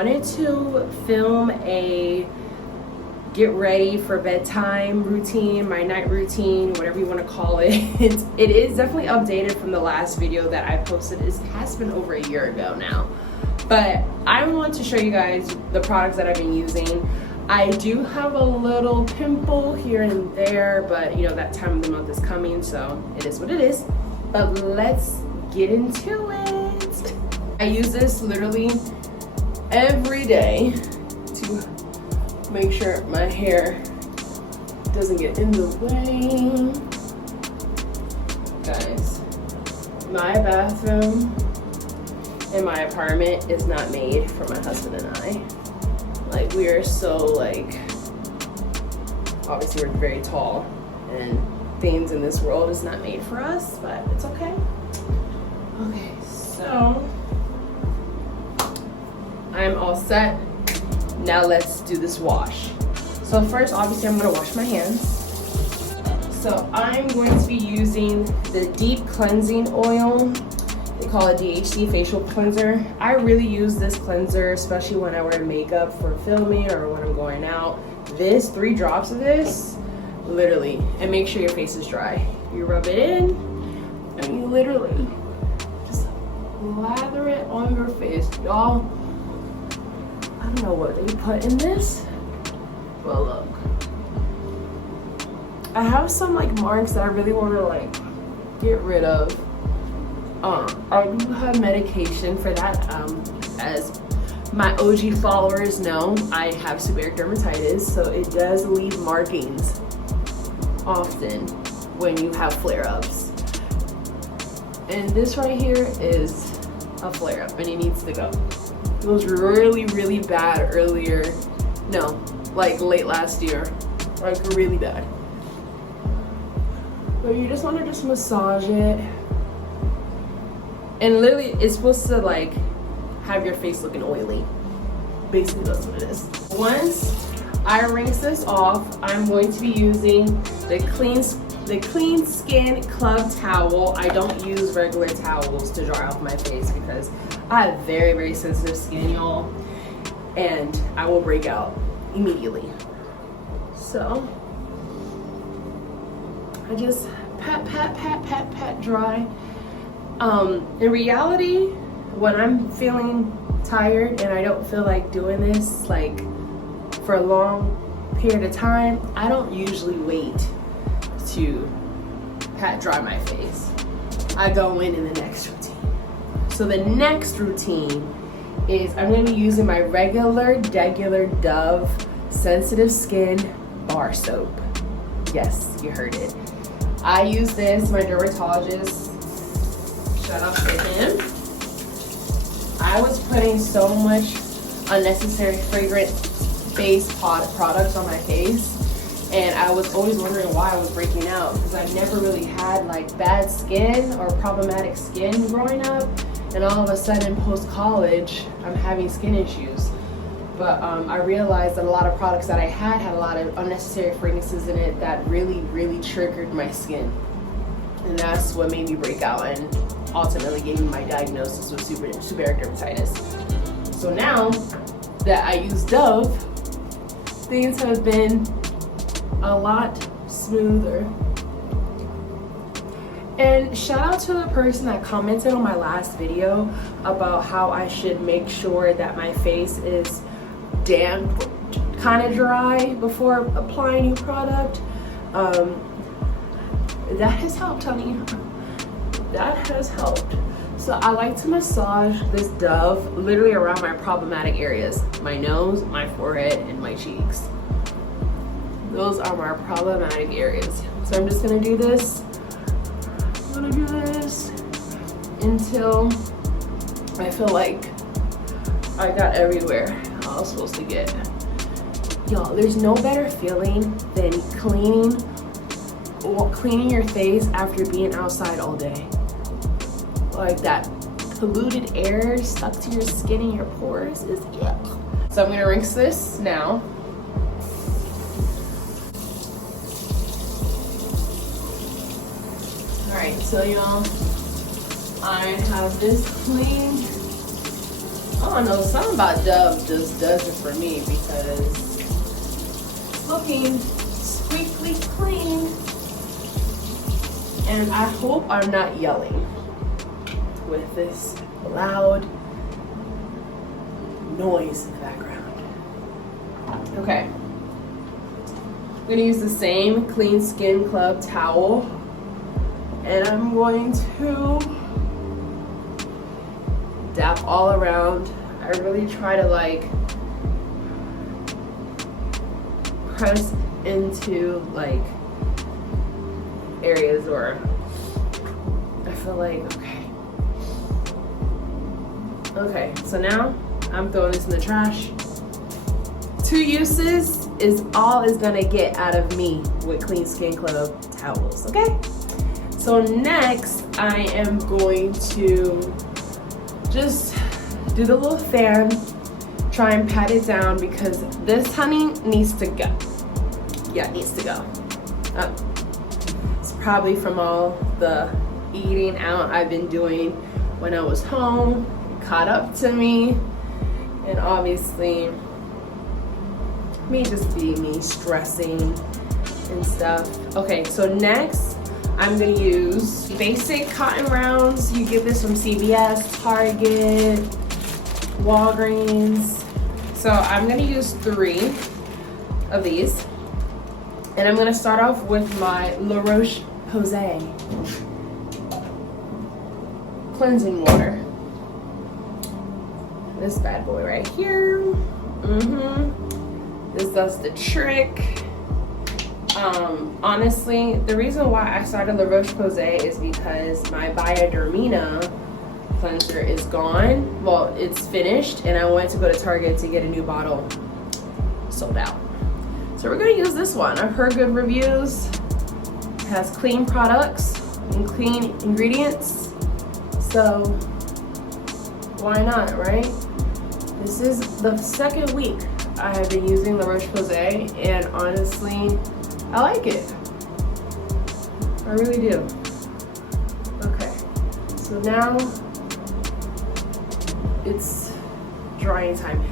I wanted to film a get ready for bedtime routine, my night routine, whatever you want to call it. It is definitely updated from the last video that I posted. It has been over a year ago now. But I want to show you guys the products that I've been using. I do have a little pimple here and there, but you know, that time of the month is coming, so it is what it is. But let's get into it. I use this literally every day to make sure my hair doesn't get in the way. Guys, my bathroom in my apartment is not made for my husband and I. Like, we are so, like, obviously we're very tall and things in this world is not made for us, but it's okay. Okay, so I'm all set. Now let's do this wash. So first, obviously, I'm gonna wash my hands. So I'm going to be using the Deep Cleansing Oil. They call it DHC Facial Cleanser. I really use this cleanser, especially when I wear makeup for filming or when I'm going out. This, 3 drops of this, literally, and make sure your face is dry. You rub it in, and you literally just lather it on your face, y'all. I don't know what they put in this, but look. I have some like marks that I really want to like get rid of. I do have medication for that. As my OG followers know, I have seborrheic dermatitis, so it does leave markings often when you have flare-ups. And this right here is a flare-up, and it needs to go. It was really, really bad earlier. No, like late last year. Like really bad. But you just want to just massage it. And literally, it's supposed to like have your face looking oily. Basically, that's what it is. Once I rinse this off, I'm going to be using the Clean Skin Club Towel. I don't use regular towels to dry off my face because I have very, very sensitive skin, y'all, and I will break out immediately. So I just pat, pat, pat, pat, pat dry. In reality, when I'm feeling tired and I don't feel like doing this like for a long period of time, I don't usually wait to pat dry my face. I go in the next routine. So the next routine is I'm going to be using my regular Dove Sensitive Skin Bar Soap. Yes, you heard it. I use this, my dermatologist, shout out to him. I was putting so much unnecessary fragrance-based products on my face, and I was always wondering why I was breaking out, because I never really had like bad skin or problematic skin growing up, and all of a sudden post-college I'm having skin issues. But I realized that a lot of products that I had a lot of unnecessary fragrances in it that really, really triggered my skin, and that's what made me break out and ultimately gave me my diagnosis with seborrheic dermatitis. So now that I use Dove, things have been a lot smoother. And shout out to the person that commented on my last video about how I should make sure that my face is damp, kind of dry before applying new product. That has helped, honey. That has helped. So I like to massage this Dove literally around my problematic areas. My nose, my forehead, and my cheeks. Those are my problematic areas. So I'm just gonna do this. I'm gonna do this until I feel like I got everywhere I was supposed to get. Y'all, there's no better feeling than cleaning your face after being outside all day. Like that polluted air stuck to your skin and your pores is yuck. So I'm gonna rinse this now. Alright, so y'all, I have this clean I don't know, something about Dove just does it for me because it's looking squeaky clean. And I hope I'm not yelling with this loud noise in the background. Okay. I'm gonna use the same Clean Skin Club towel, and I'm going to dap all around. I really try to like press into like areas where I feel like, okay, so now I'm throwing this in the trash. 2 uses is all it's gonna get out of me with Clean Skin Club towels, okay? So next I am going to just do the little fan, try and pat it down because this honey needs to go. Yeah, it needs to go. It's probably from all the eating out I've been doing when I was home. It caught up to me, and obviously me just being me, stressing and stuff. Okay, so next I'm gonna use basic cotton rounds. You get this from CVS, Target, Walgreens. So I'm gonna use 3 of these. And I'm gonna start off with my La Roche Posay cleansing water. This bad boy right here. This does the trick. Honestly, the reason why I started La Roche Posay is because my Biodermina cleanser is gone. Well, it's finished, and I wanted to go to Target to get a new bottle. Sold out. So we're gonna use this one. I've heard good reviews. It has clean products and clean ingredients. So why not, right? This is the 2nd week I have been using La Roche Posay, and honestly, I like it. I really do. Okay, so now it's drying time.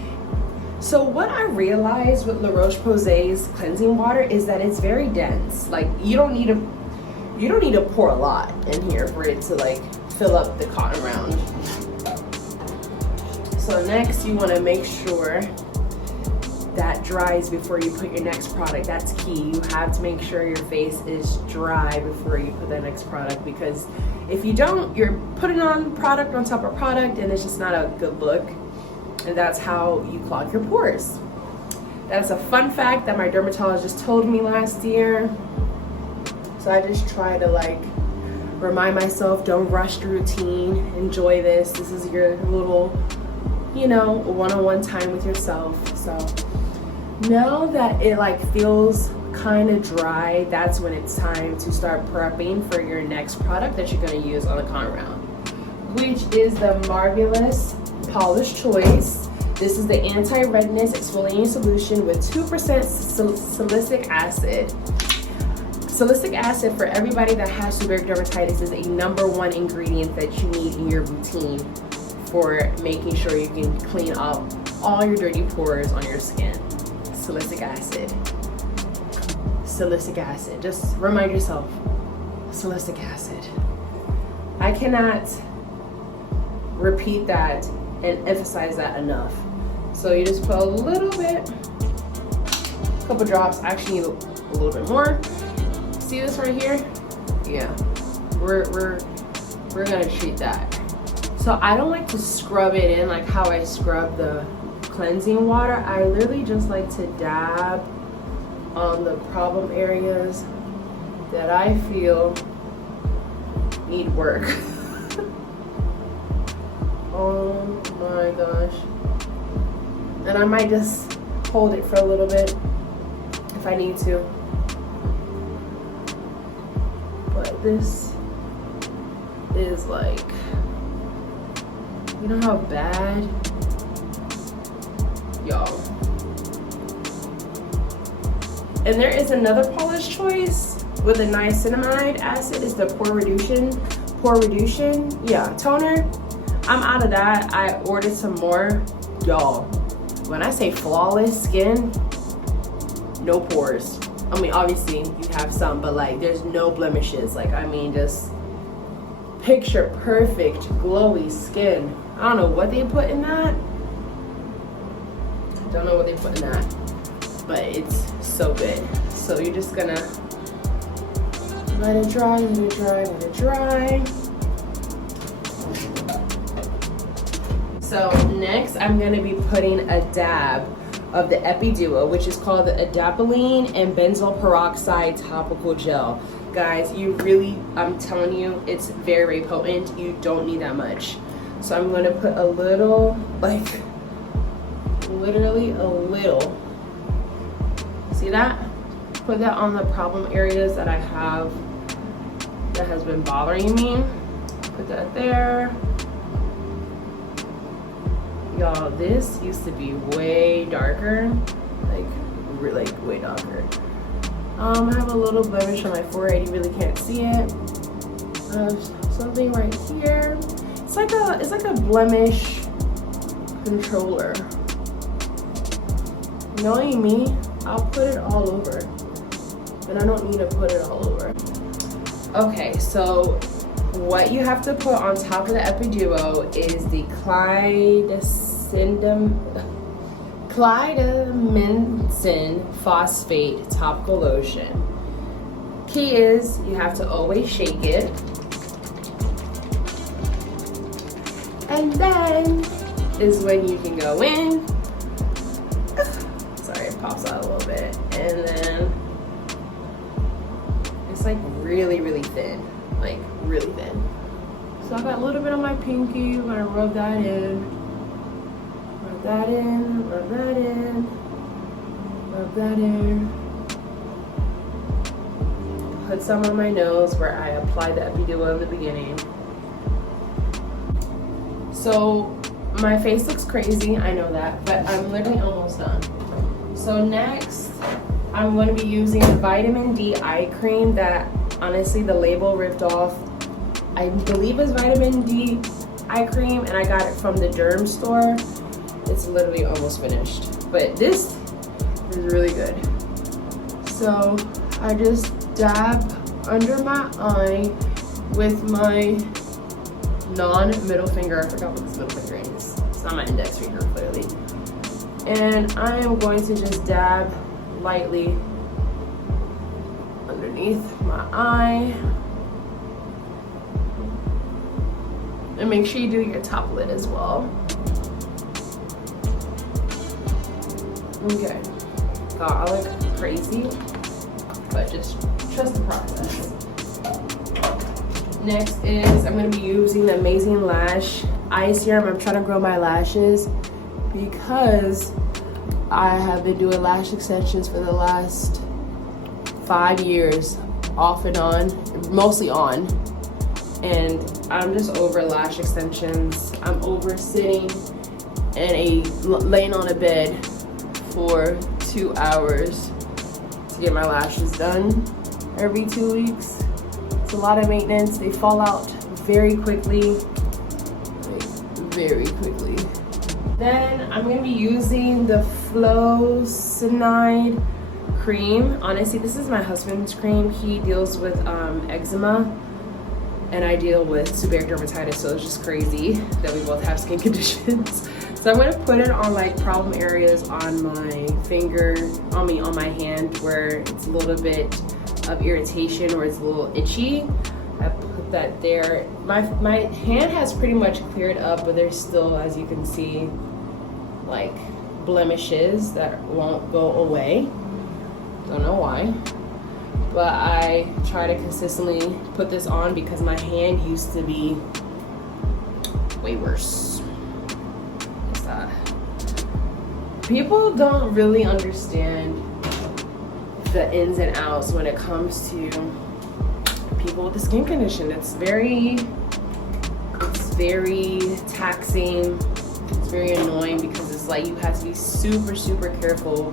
So what I realized with La Roche Posay's cleansing water is that it's very dense. Like you don't need to pour a lot in here for it to like fill up the cotton round. So next you want to make sure that dries before you put your next product. That's key. You have to make sure your face is dry before you put the next product, because if you don't, you're putting on product on top of product and it's just not a good look. And that's how you clog your pores. That's a fun fact that my dermatologist told me last year. So I just try to like remind myself, don't rush the routine, enjoy this. This is your little, you know, one-on-one time with yourself. So now that it like feels kind of dry, that's when it's time to start prepping for your next product that you're going to use on the cotton round, which is the Marvelous Paula's Choice. This is the Anti-Redness Exfoliating Solution with 2% Salicylic Acid. Salicylic acid, for everybody that has seborrheic dermatitis, is a #1 ingredient that you need in your routine for making sure you can clean up all your dirty pores on your skin. Salicylic acid. Salicylic acid. Just remind yourself, salicylic acid. I cannot repeat that and emphasize that enough. So you just put a little bit, a couple drops. I actually need a little bit more. See this right here? Yeah, we're gonna treat that. So I don't like to scrub it in like how I scrub the cleansing water. I literally just like to dab on the problem areas that I feel need work. Oh my gosh. And I might just hold it for a little bit if I need to. But this is like, you know how bad, y'all. And there is another Paula's Choice with a niacinamide acid. It's the pore reduction, toner. I'm out of that. I ordered some more. Y'all, when I say flawless skin, no pores. I mean, obviously you have some, but like there's no blemishes. Like, I mean, just picture perfect glowy skin. I don't know what they put in that. Don't know what they put in that, but it's so good. So you're just gonna let it dry, let it dry, let it dry. So next I'm gonna be putting a dab of the Epiduo, which is called the Adapalene and Benzoyl Peroxide Topical Gel. Guys, you really, I'm telling you, it's very, very potent. You don't need that much. So I'm gonna put a little, like, literally a little. See that? Put that on the problem areas that I have that has been bothering me. Put that there. Y'all, this used to be way darker, like way darker. I have a little blemish on my forehead. You really can't see it. Something right here. It's like a blemish controller. Knowing me, I'll put it all over, and I don't need to put it all over. Okay, so what you have to put on top of the Epiduo is the Clindamycin Phosphate Topical Lotion. Key is you have to always shake it. And then is when you can go in. Sorry, it pops out a little bit. And then it's like really, really thin. Like really thin. So I got a little bit on my pinky. I'm gonna rub that in. Rub that in, rub that in, rub that in. Put some on my nose where I applied the Epiduo in the beginning. So my face looks crazy, I know that, but I'm literally almost done. So next, I'm going to be using the vitamin D eye cream that honestly the label ripped off. I believe it's vitamin D eye cream, and I got it from the Derm store. It's literally almost finished, but this is really good. So I just dab under my eye with my non-middle finger. I forgot what this middle finger is. It's not my index finger, clearly. And I am going to just dab lightly underneath my eye. And make sure you do your top lid as well. Okay. God, I look crazy, but just trust the process. Next is I'm going to be using the Amazing Lash Eye Serum. I'm trying to grow my lashes because I have been doing lash extensions for the last 5 years, off and on, mostly on. And I'm just over lash extensions. I'm over sitting laying on a bed for 2 hours to get my lashes done every 2 weeks. It's a lot of maintenance. They fall out very quickly, very quickly. Then I'm gonna be using the Flocinide cream. Honestly, this is my husband's cream. He deals with eczema, and I deal with seborrheic dermatitis, so it's just crazy that we both have skin conditions. So I'm gonna put it on like problem areas on my finger, on my hand where it's a little bit of irritation or it's a little itchy. I put that there. My hand has pretty much cleared up, but there's still, as you can see, like blemishes that won't go away. Don't know why. But I try to consistently put this on because my hand used to be way worse. What's that? People don't really understand the ins and outs when it comes to people with a skin condition. It's very taxing. It's very annoying because it's like you have to be super, super careful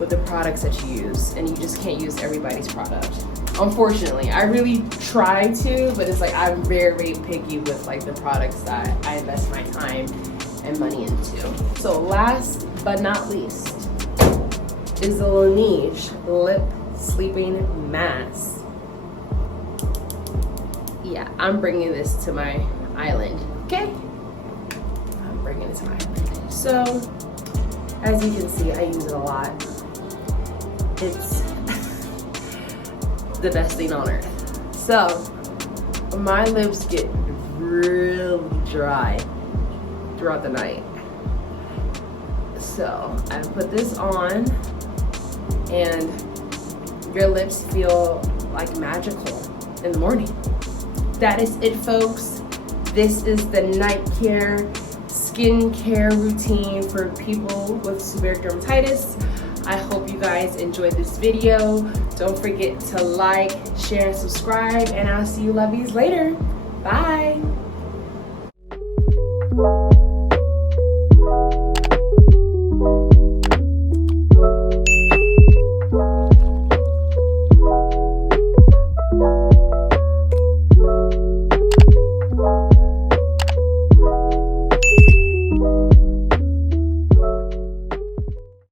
with the products that you use, and you just can't use everybody's product. Unfortunately, I really try to, but it's like I'm very, very picky with like the products that I invest my time and money into. So last but not least is the Laneige Lip Sleeping Mask. Yeah, I'm bringing this to my island, okay? I'm bringing it to my island. So, as you can see, I use it a lot. It's the best thing on earth. So, my lips get really dry throughout the night. So, I put this on, and your lips feel like magical in the morning. That is it, folks. This is the night care skincare routine for people with seborrheic dermatitis. I hope you guys enjoyed this video. Don't forget to like, share, and subscribe, and I'll see you lovies later. Bye.